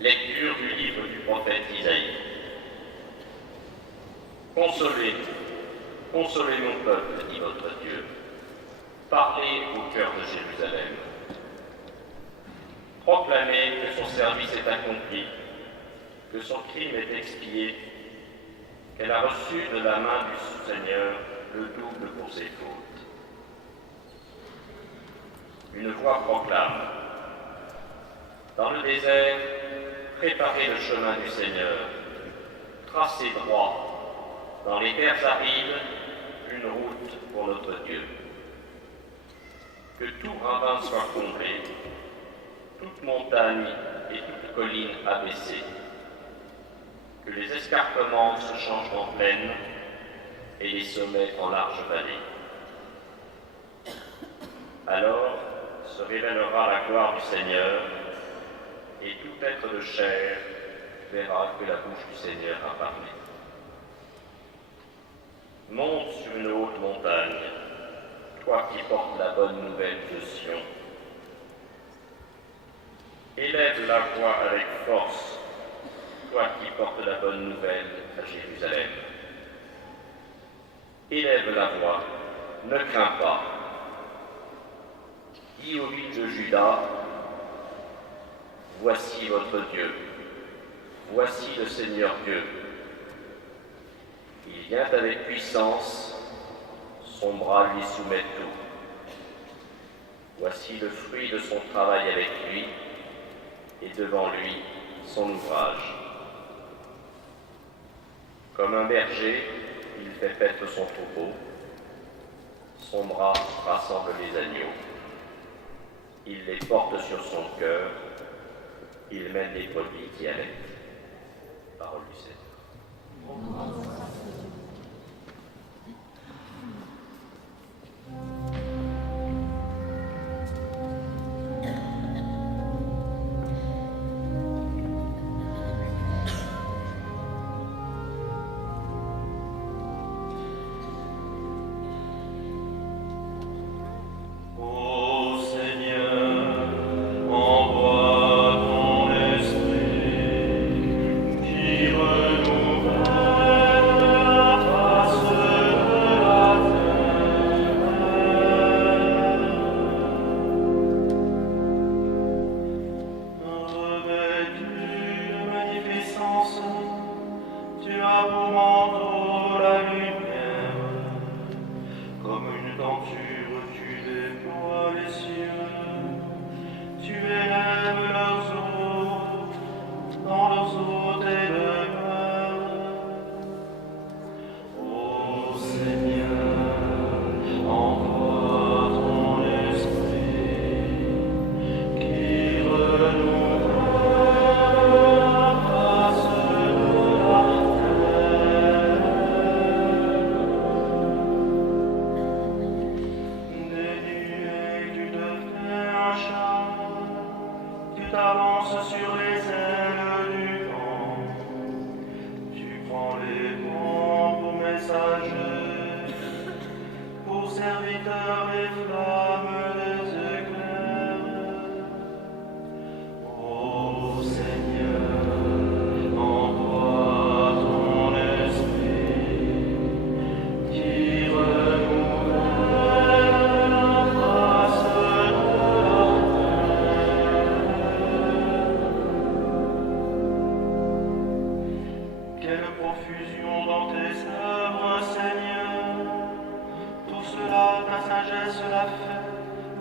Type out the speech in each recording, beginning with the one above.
Lecture du livre du prophète Isaïe. Consolez, consolez mon peuple, dit votre Dieu. Parlez au cœur de Jérusalem. Proclamez que son service est accompli, que son crime est expié, qu'elle a reçu de la main du Seigneur le double pour ses fautes. Une voix proclame. Dans le désert, préparez le chemin du Seigneur, tracez droit, dans les terres arides, une route pour notre Dieu. Que tout ravin soit comblé, toute montagne et toute colline abaissée. Que les escarpements se changent en plaine et les sommets en larges vallées. Alors se révélera la gloire du Seigneur, et tout être de chair verra que la bouche du Seigneur a parlé. Monte sur une haute montagne, toi qui portes la bonne nouvelle de Sion. Élève la voix avec force, toi qui portes la bonne nouvelle à Jérusalem. Élève la voix, ne crains pas. Dis aux villes de Juda, voici votre Dieu, voici le Seigneur Dieu. Il vient avec puissance, son bras lui soumet tout. Voici le fruit de son travail avec lui, et devant lui son ouvrage. Comme un berger, il fait paître son troupeau, son bras rassemble les agneaux. Il les porte sur son cœur, il mène les brebis qui allaitent. Parole du Seigneur.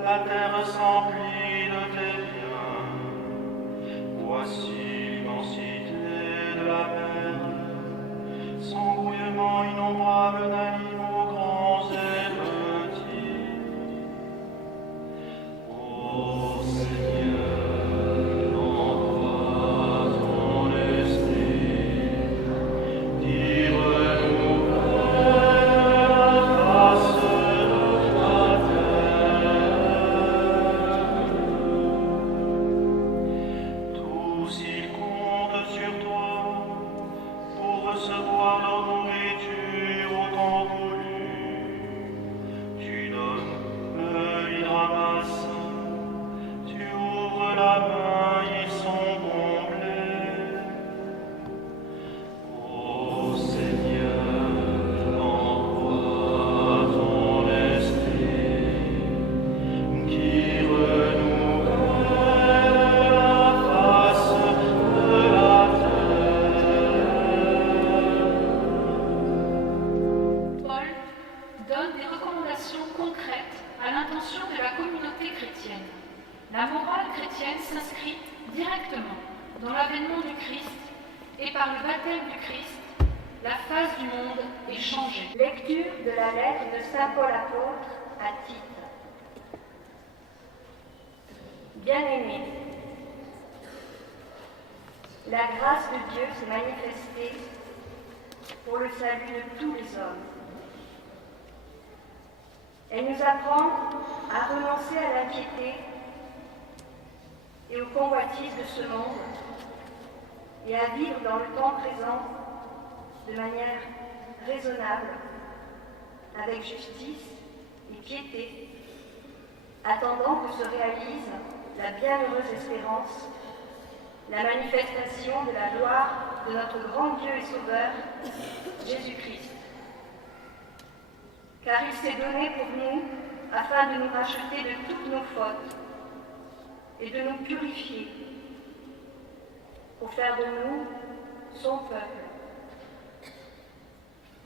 la terre s'emplit de tes biens. Voici l'immensité de la mer, son grouillement innombrable d'animaux grands et petits. Ô Seigneur, envoie ton esprit, tire-nous vers la face de la terre. Tous ils comptent sur toi pour recevoir leur nourriture au temps voulu. Tu donnes, ils ramassent, tu ouvres la main, ils sont comblés. Ô Seigneur, envoie ton esprit, qui renouvelle la face de la terre. Paul donne des recommandations concrètes à l'intention de la communauté chrétienne. La morale chrétienne s'inscrit directement dans l'avènement du Christ et par le baptême du Christ, la face du monde est changée. Lecture de la lettre de Saint Paul apôtre à Tite. Bien-aimés, la grâce de Dieu s'est manifestée pour le salut de tous les hommes. Elle nous apprend à renoncer à l'impiété et aux convoitises de ce monde et à vivre dans le temps présent de manière raisonnable, avec justice et piété, attendant que se réalise la bienheureuse espérance, la manifestation de la gloire de notre grand Dieu et Sauveur, Jésus-Christ. Car il s'est donné pour nous afin de nous racheter de toutes nos fautes et de nous purifier, pour faire de nous son peuple,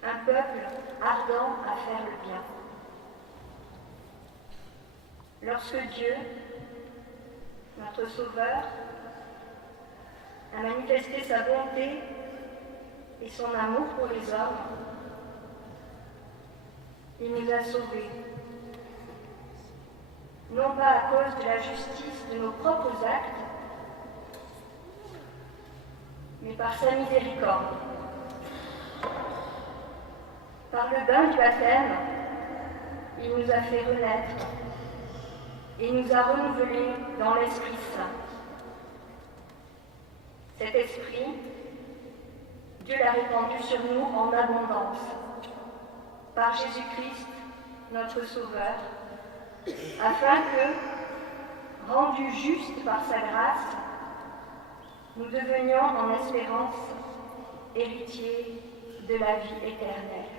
un peuple ardent à faire le bien. Lorsque Dieu, notre Sauveur, a manifesté sa bonté et son amour pour les hommes, il nous a sauvés, non pas à cause de la justice de nos propres actes, mais par sa miséricorde. Par le bain du baptême, il nous a fait renaître et nous a renouvelés dans l'Esprit Saint. Cet Esprit, Dieu l'a répandu sur nous en abondance, par Jésus-Christ, notre Sauveur, afin que, rendus justes par sa grâce, nous devenions en espérance héritiers de la vie éternelle.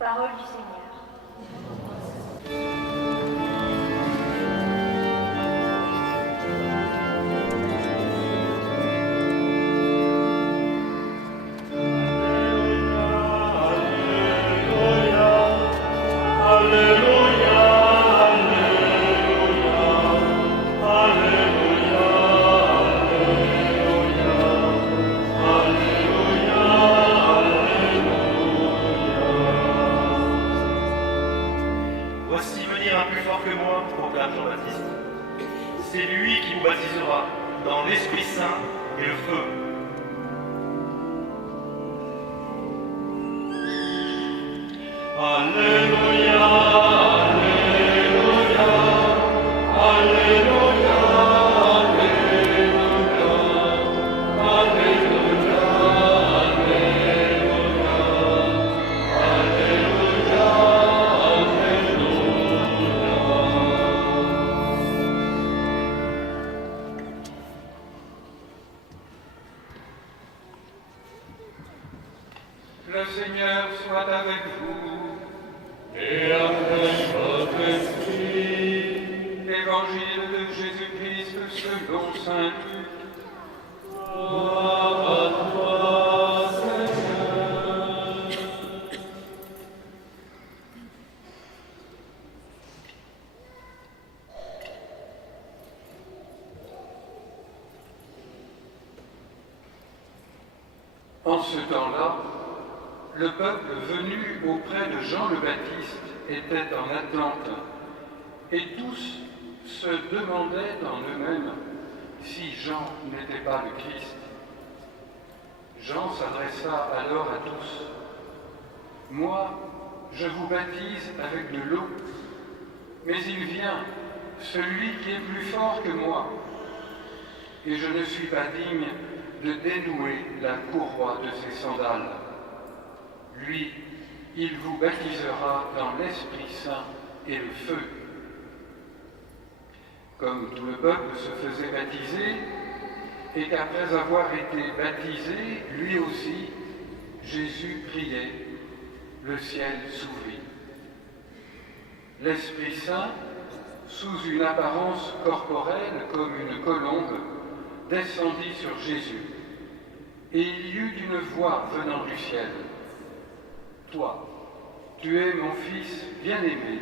Parole du Seigneur. Voici venir un plus fort que moi, proclame Jean-Baptiste. C'est lui qui vous baptisera dans l'Esprit Saint et le feu. Alléluia, Alléluia, Alléluia, Alléluia, Alléluia, Alléluia, Le Seigneur soit avec vous. et avec votre esprit. Évangile de Jésus-Christ selon saint Luc. Gloire à toi, Seigneur. En ce temps-là, le peuple venu auprès de Jean le Baptiste était en attente, et tous se demandaient en eux-mêmes si Jean n'était pas le Christ. Jean s'adressa alors à tous. « Moi, je vous baptise avec de l'eau, mais il vient, celui qui est plus fort que moi, et je ne suis pas digne de dénouer la courroie de ses sandales. Lui, il vous baptisera dans l'Esprit Saint et le feu. » Comme tout le peuple se faisait baptiser, et qu'après avoir été baptisé, lui aussi, Jésus priait, le ciel s'ouvrit. L'Esprit Saint, sous une apparence corporelle comme une colombe, descendit sur Jésus, et il y eut une voix venant du ciel. « Toi, tu es mon Fils bien-aimé,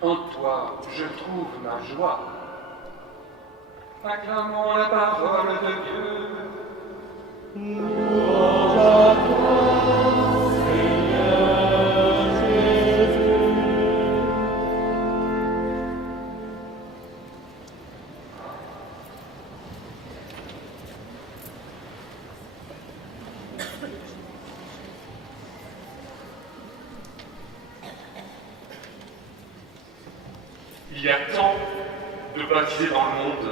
en toi je trouve ma joie. » Acclamons la parole de Dieu. Louange à toi, Seigneur Jésus. Il y a tant de baptisés dans le monde,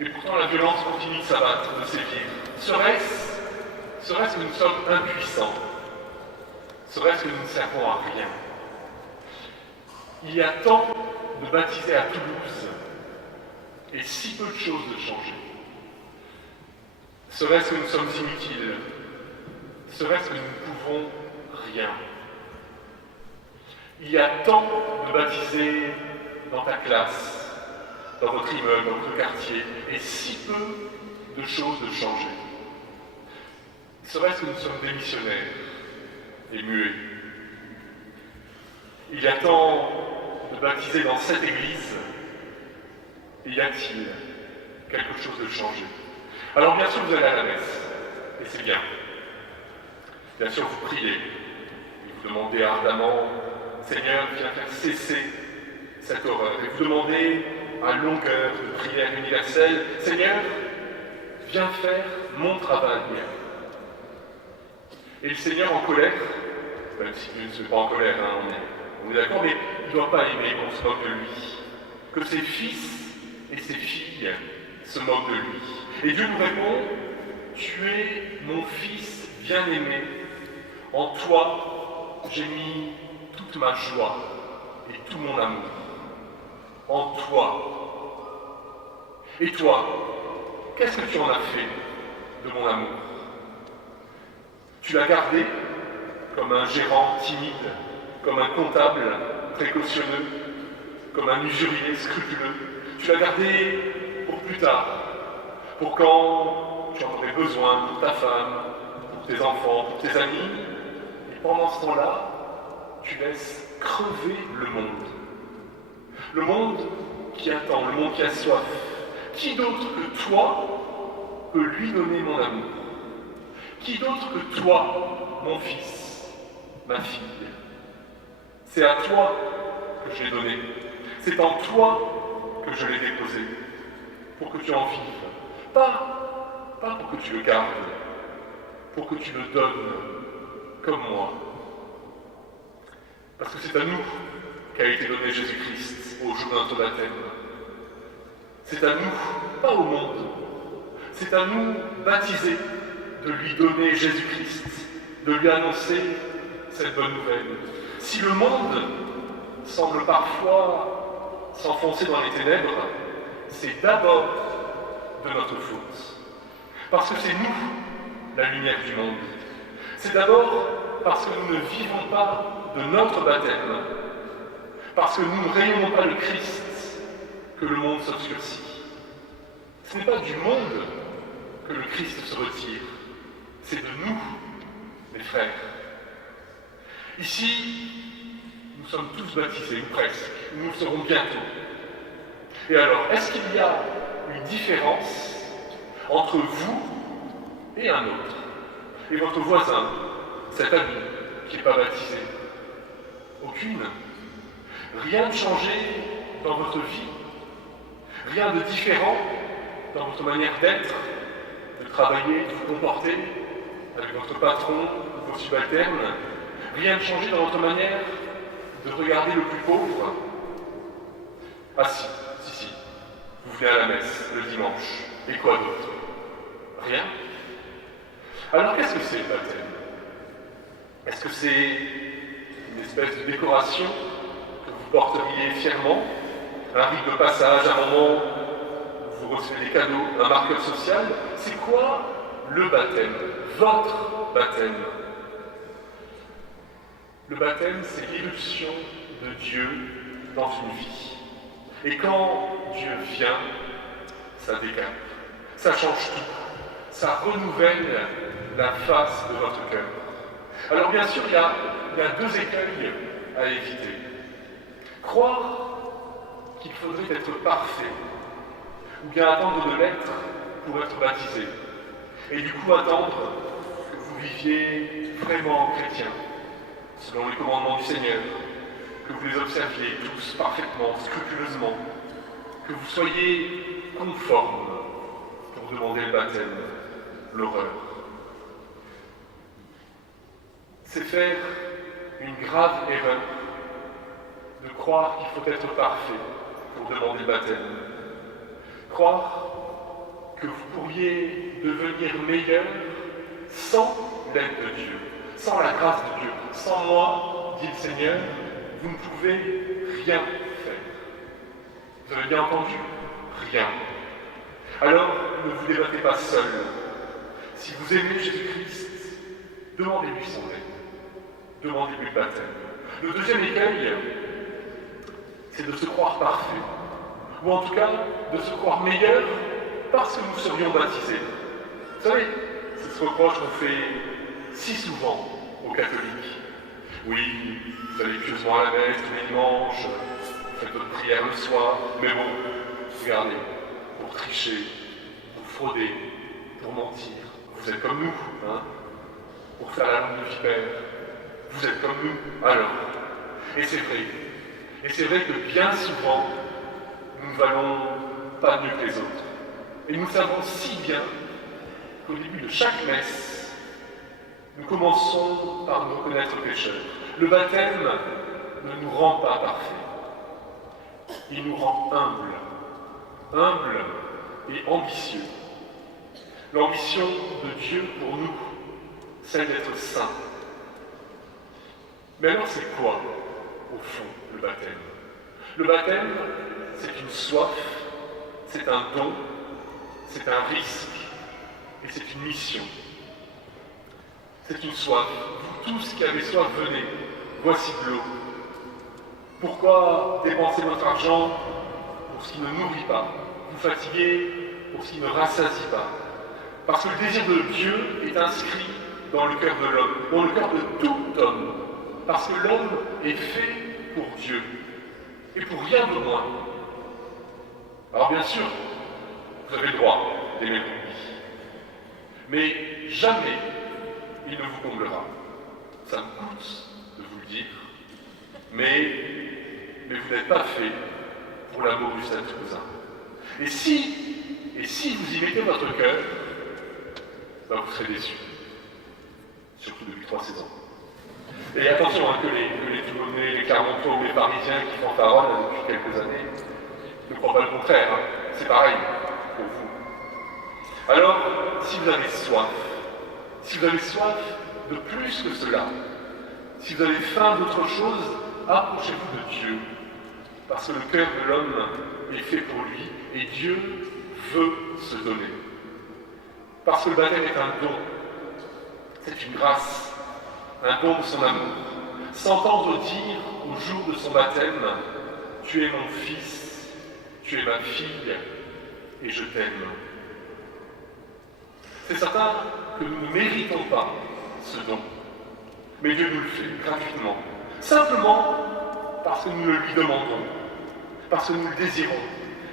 et pourtant la violence continue de s'abattre, de sévir. Serait-ce que nous sommes impuissants? Serait-ce que nous ne servons à rien? Il y a tant de baptisés à Toulouse, et si peu de choses de changer. Serait-ce que nous sommes inutiles? Serait-ce que nous ne pouvons rien? Il y a tant de baptisés dans ta classe, dans votre immeuble, dans votre quartier, et si peu de choses de changer. Serait-ce que nous sommes démissionnaires et muets? Il y a tant de baptisés dans cette église, et y a-t-il quelque chose de changé? Alors bien sûr vous allez à la messe, et c'est bien. Bien sûr vous priez, et vous demandez ardemment, Seigneur, viens faire cesser cette horreur, et vous demandez à longueur de prière universelle, Seigneur, viens faire mon travail. Et le Seigneur en colère, même si Dieu ne se met pas en colère, hein, on est d'accord, mais il ne doit pas aimer qu'on se moque de lui, que ses fils et ses filles se moquent de lui. Et Dieu nous répond, tu es mon fils bien-aimé, en toi j'ai mis toute ma joie et tout mon amour. En toi. Et toi, qu'est-ce que tu en as fait de mon amour? Tu l'as gardé comme un gérant timide, comme un comptable précautionneux, comme un usurier scrupuleux. Tu l'as gardé pour plus tard, pour quand tu en aurais besoin, pour ta femme, pour tes enfants, pour tes amis. Et pendant ce temps-là, tu laisses crever le monde. Le monde qui attend, le monde qui a soif. Qui d'autre que toi peut lui donner mon amour? Qui d'autre que toi, mon fils, ma fille? C'est à toi que je l'ai donné. C'est en toi que je l'ai déposé. Pour que tu en vives. Pas pour que tu le gardes. Pour que tu le donnes comme moi. Parce que c'est à nous qu'a été donné Jésus-Christ au jour de notre baptême. C'est à nous, pas au monde. C'est à nous, baptisés, de lui donner Jésus-Christ, de lui annoncer cette bonne nouvelle. Si le monde semble parfois s'enfoncer dans les ténèbres, c'est d'abord de notre faute. Parce que c'est nous, la lumière du monde. C'est d'abord parce que nous ne vivons pas de notre baptême, parce que nous ne rayonnons pas le Christ, que le monde s'obscurcit. Ce n'est pas du monde que le Christ se retire, c'est de nous, mes frères. Ici, nous sommes tous baptisés, ou presque, nous le serons bientôt. Et alors, est-ce qu'il y a une différence entre vous et un autre. Et votre voisin, cet ami qui n'est pas baptisé. Aucune. Rien de changé dans votre vie. Rien de différent dans votre manière d'être, de travailler, de vous comporter avec votre patron, vos subalternes. Rien de changé dans votre manière de regarder le plus pauvre. Ah si. Vous venez à la messe le dimanche. Et quoi d'autre? Rien. Alors qu'est-ce que c'est le baptême? Est-ce que c'est une espèce de décoration que vous porteriez fièrement? Un rite de passage, un moment où vous recevez des cadeaux, un marqueur social? C'est quoi le baptême? Votre baptême? Le baptême, c'est l'irruption de Dieu dans une vie. Et quand Dieu vient, ça décale, ça change tout, ça renouvelle la face de votre cœur. Alors bien sûr, il y a deux écueils à éviter. Croire qu'il faudrait être parfait, ou bien attendre de l'être pour être baptisé, et du coup attendre que vous viviez vraiment chrétien, selon les commandements du Seigneur, que vous les observiez tous parfaitement, scrupuleusement, que vous soyez conformes pour demander le baptême, l'horreur. C'est faire une grave erreur de croire qu'il faut être parfait pour demander le baptême. Croire que vous pourriez devenir meilleur sans l'aide de Dieu, sans la grâce de Dieu. Sans moi, dit le Seigneur, vous ne pouvez rien faire. Vous avez bien entendu? Rien. Alors, ne vous débattez pas seul. Si vous aimez Jésus-Christ, demandez-lui son aide. Demandez-lui le baptême. Le deuxième écueil, c'est de se croire parfait. Ou en tout cas, de se croire meilleur parce que nous serions baptisés. Vous savez, c'est ce reproche qu'on fait si souvent aux catholiques. Oui, vous allez pieusement à la messe tous les dimanches, vous faites votre prière le soir, mais bon, regardez, pour tricher, pour frauder, pour mentir, vous êtes comme nous, hein, pour faire la langue de vipère, vous êtes comme nous, alors. Et c'est vrai. Et c'est vrai que bien souvent, nous ne valons pas mieux que les autres. Et nous savons si bien qu'au début de chaque messe, nous commençons par nous reconnaître pécheurs. Le baptême ne nous rend pas parfaits. Il nous rend humbles et ambitieux. L'ambition de Dieu pour nous, celle d'être saints. Mais alors c'est quoi, au fond, le baptême? Le baptême, c'est une soif, c'est un don, c'est un risque et c'est une mission. C'est une soif. Vous tous qui avez soif, venez. Voici de l'eau. Pourquoi dépenser votre argent pour ce qui ne nourrit pas, vous fatiguer pour ce qui ne rassasie pas? Parce que le désir de Dieu est inscrit dans le cœur de l'homme, dans le cœur de tout homme. Parce que l'homme est fait pour Dieu et pour rien de moins. Alors bien sûr, vous avez le droit d'aimer le rugby, mais jamais il ne vous comblera. Ça me coûte de vous le dire, mais vous n'êtes pas fait pour l'amour du Stade Toulousain. Et si vous y mettez votre cœur, ben vous serez déçus. Surtout depuis 3 saisons. Et attention que les Toulonnais, les Clermontois ou les Parisiens qui fanfaronnent depuis quelques années ne croient pas le contraire. Hein. C'est pareil pour vous. Alors, si vous avez soif de plus que cela, si vous avez faim d'autre chose, approchez-vous de Dieu. Parce que le cœur de l'homme est fait pour lui et Dieu veut se donner. Parce que le baptême est un don. C'est une grâce, un don de son amour. S'entendre dire au jour de son baptême, « Tu es mon fils, tu es ma fille, et je t'aime. » C'est certain que nous ne méritons pas ce don, mais Dieu nous le fait gratuitement, simplement parce que nous le lui demandons, parce que nous le désirons.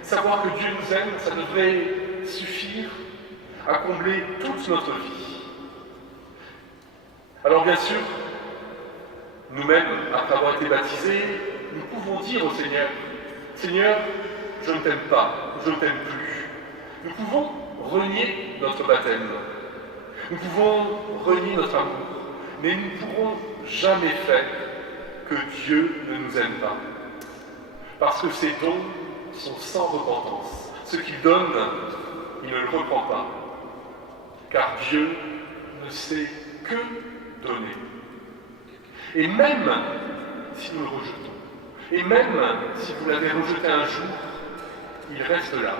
Savoir que Dieu nous aime, ça devrait suffire à combler toute notre vie. Alors bien sûr, nous-mêmes, après avoir été baptisés, nous pouvons dire au Seigneur, « Seigneur, je ne t'aime pas, je ne t'aime plus. » Nous pouvons renier notre baptême. Nous pouvons renier notre amour. Mais nous ne pourrons jamais faire que Dieu ne nous aime pas. Parce que ses dons sont sans repentance. Ce qu'il donne, il ne le reprend pas. Car Dieu ne sait que donner. Et même si nous le rejetons, et même si vous l'avez rejeté un jour, il reste là.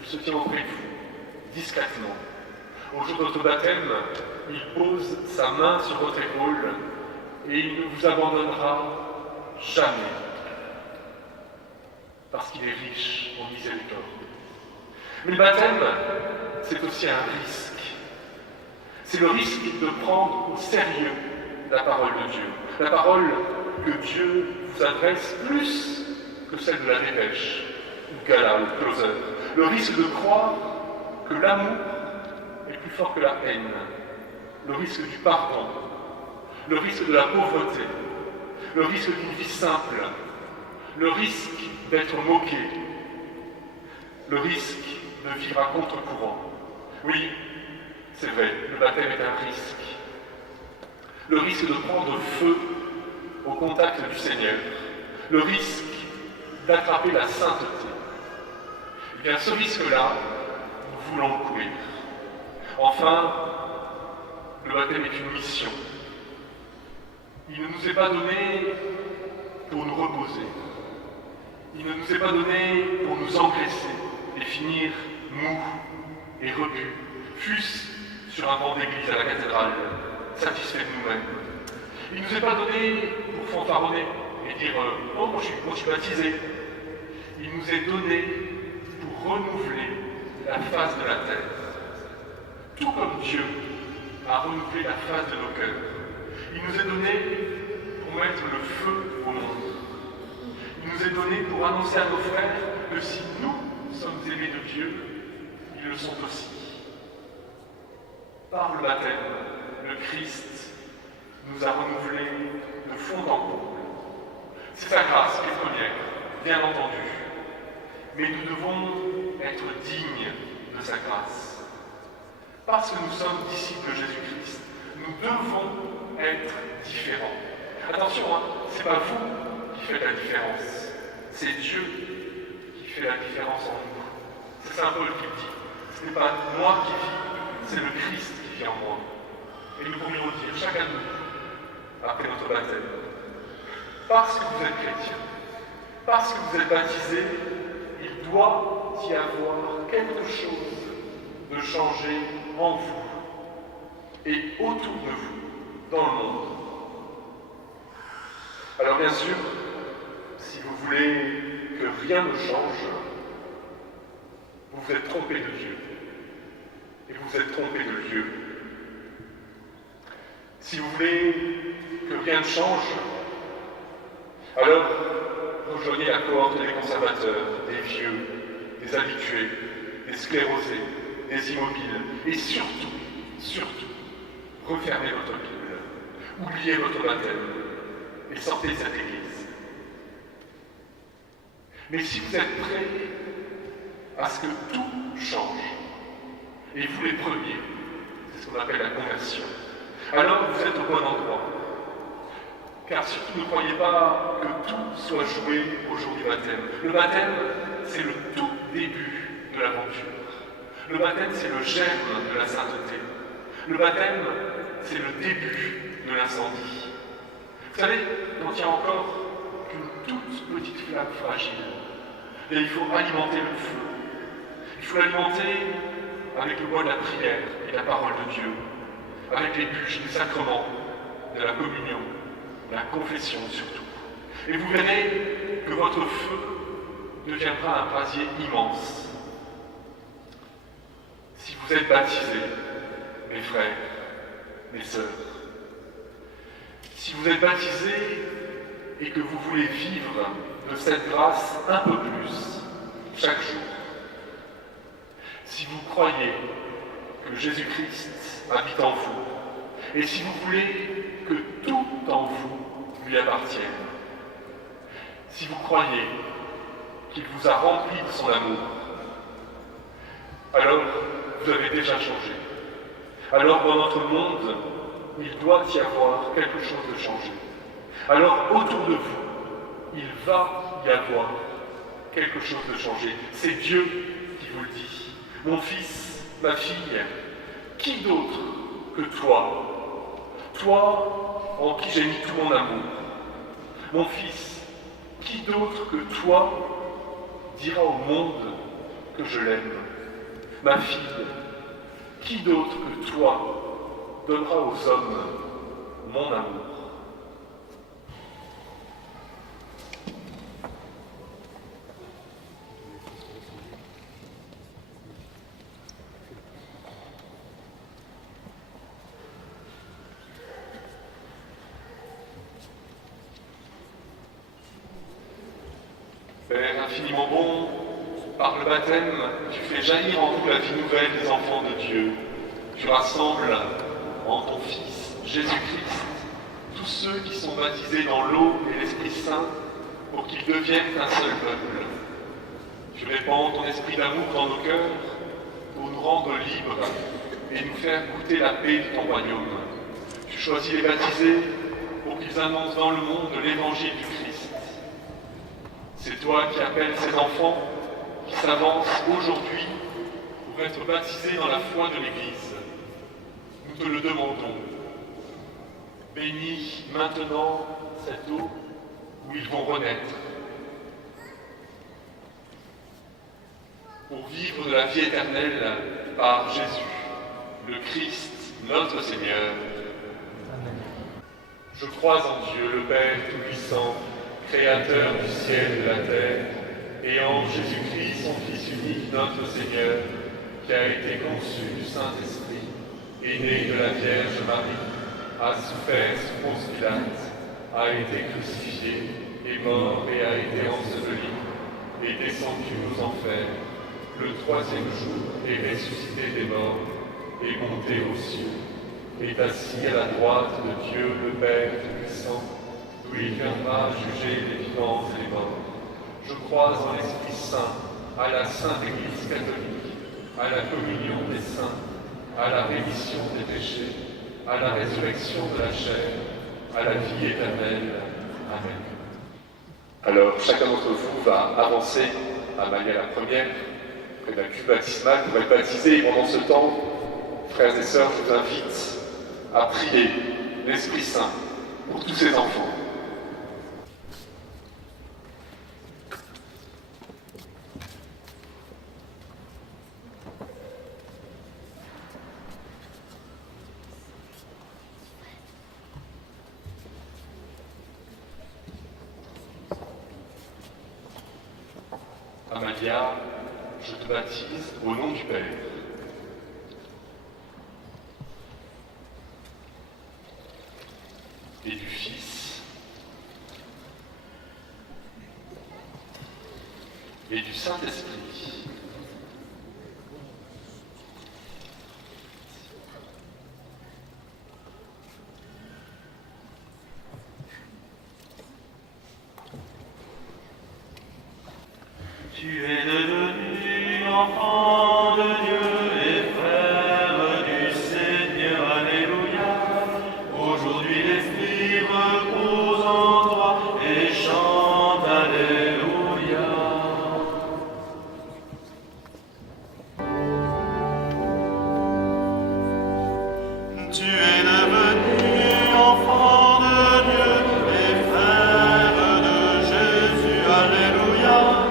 Il se tient auprès de vous, discrètement. Au jour de votre baptême, il pose sa main sur votre épaule et il ne vous abandonnera jamais. Parce qu'il est riche en miséricorde. Mais le baptême, c'est aussi un risque. C'est le risque de prendre au sérieux la parole de Dieu. La parole que Dieu vous adresse plus que celle de la dépêche, ou Gala, ou Closer. Le risque de croire que l'amour est plus fort que la haine. Le risque du pardon. Le risque de la pauvreté. Le risque d'une vie simple. Le risque d'être moqué. Le risque de vivre à contre-courant. Oui, c'est vrai, le baptême est un risque. Le risque de prendre feu au contact du Seigneur. Le risque d'attraper la sainteté. Eh bien, ce risque-là, nous voulons le courir. Enfin, le baptême est une mission. Il ne nous est pas donné pour nous reposer. Il ne nous est pas donné pour nous engraisser et finir mous et rebus, fût-ce sur un banc d'église à la cathédrale, satisfait de nous-mêmes. Il ne nous est pas donné pour fanfaronner et dire « Oh, moi je suis baptisé ». Il nous est donné pour renouveler la face de la terre. Tout comme Dieu a renouvelé la face de nos cœurs. Il nous est donné pour mettre le feu au monde. Il nous est donné pour annoncer à nos frères que si nous sommes aimés de Dieu, ils le sont aussi. Par le baptême, le Christ nous a renouvelés de fond en comble. C'est sa grâce qui est première, bien entendu. Mais nous devons être dignes de sa grâce. Parce que nous sommes disciples de Jésus-Christ, nous devons être différents. Attention, ce n'est pas vous qui faites la différence, c'est Dieu qui fait la différence en nous. C'est Saint Paul qui le dit. Ce n'est pas moi qui vis, c'est le Christ qui vit en moi. Et nous pourrions dire, chacun de nous, après notre baptême, parce que vous êtes chrétien, parce que vous êtes baptisés, il doit y avoir quelque chose de changé en vous et autour de vous, dans le monde. Alors bien sûr, si vous voulez que rien ne change, vous vous êtes trompé de Dieu. Et vous vous êtes trompé de Dieu. Si vous voulez que rien ne change, alors rejoignez la cohorte des conservateurs, des vieux, des habitués, des sclérosés, des immobiles. Et surtout, refermez votre Bible, oubliez votre baptême et sortez de cette église. Mais si vous êtes prêts à ce que tout change, et vous les premiers, c'est ce qu'on appelle la conversion, alors vous êtes au bon endroit. Car surtout ne croyez pas que tout soit joué au jour du baptême. Le baptême, c'est le tout début de l'aventure. Le baptême, c'est le germe de la sainteté. Le baptême, c'est le début de l'incendie. Vous savez, quand il y a encore qu'une toute petite flamme fragile, et il faut alimenter le feu. Il faut l'alimenter avec le bois de la prière et de la parole de Dieu, avec les bûches des sacrements, de la communion, de la confession surtout. Et vous verrez que votre feu deviendra un brasier immense. Si vous êtes baptisés, mes frères, mes sœurs, si vous êtes baptisés et que vous voulez vivre de cette grâce un peu plus chaque jour, si vous croyez que Jésus-Christ habite en vous, et si vous voulez que tout en vous lui appartienne, si vous croyez qu'il vous a rempli de son amour, alors vous avez déjà changé. Alors dans notre monde, il doit y avoir quelque chose de changé. Alors autour de vous, il va y avoir quelque chose de changé. C'est Dieu qui vous le dit. Mon fils, ma fille, qui d'autre que toi? Toi en qui j'ai mis tout mon amour. Mon fils, qui d'autre que toi dira au monde que je l'aime? Ma fille, qui d'autre que toi donnera aux hommes mon amour? Père infiniment bon, par le baptême, tu fais jaillir en nous la vie nouvelle des enfants de Dieu. Tu rassembles en ton Fils, Jésus-Christ, tous ceux qui sont baptisés dans l'eau et l'Esprit Saint pour qu'ils deviennent un seul peuple. Tu répands ton esprit d'amour dans nos cœurs pour nous rendre libres et nous faire goûter la paix de ton royaume. Tu choisis les baptisés pour qu'ils annoncent dans le monde l'évangile du Christ. C'est toi qui appelles ces enfants qui s'avancent aujourd'hui pour être baptisés dans la foi de l'Église. Nous te le demandons. Bénis maintenant cette eau où ils vont renaître pour vivre de la vie éternelle par Jésus, le Christ, notre Seigneur. Amen. Je crois en Dieu, le Père Tout-Puissant, Créateur du ciel et de la terre, et en Jésus-Christ, son Fils unique, notre Seigneur, qui a été conçu du Saint-Esprit, est né de la Vierge Marie, a souffert sous Ponce Pilate, a été crucifié, est mort et a été enseveli, est descendu aux enfers, le troisième jour est ressuscité des morts, est monté aux cieux, est assis à la droite de Dieu le Père Tout-Puissant, d'où il viendra juger les vivants et les morts. Je crois en l'Esprit Saint, à la Sainte Église catholique, à la communion des saints, à la rémission des péchés, à la résurrection de la chair, à la vie éternelle. Amen. Alors, chacun d'entre vous va avancer à Maria la première, près de la cuve baptismale, pour être baptisé. Et pendant ce temps, frères et sœurs, je vous invite à prier l'Esprit Saint pour tous ces enfants. Amalia, je te baptise au nom du Père et du Fils et du Saint-Esprit. Tu es devenu enfant de Dieu et frère du Seigneur, alléluia. Aujourd'hui l'Esprit repose en toi et chante, alléluia. Tu es devenu enfant de Dieu et frère de Jésus, alléluia.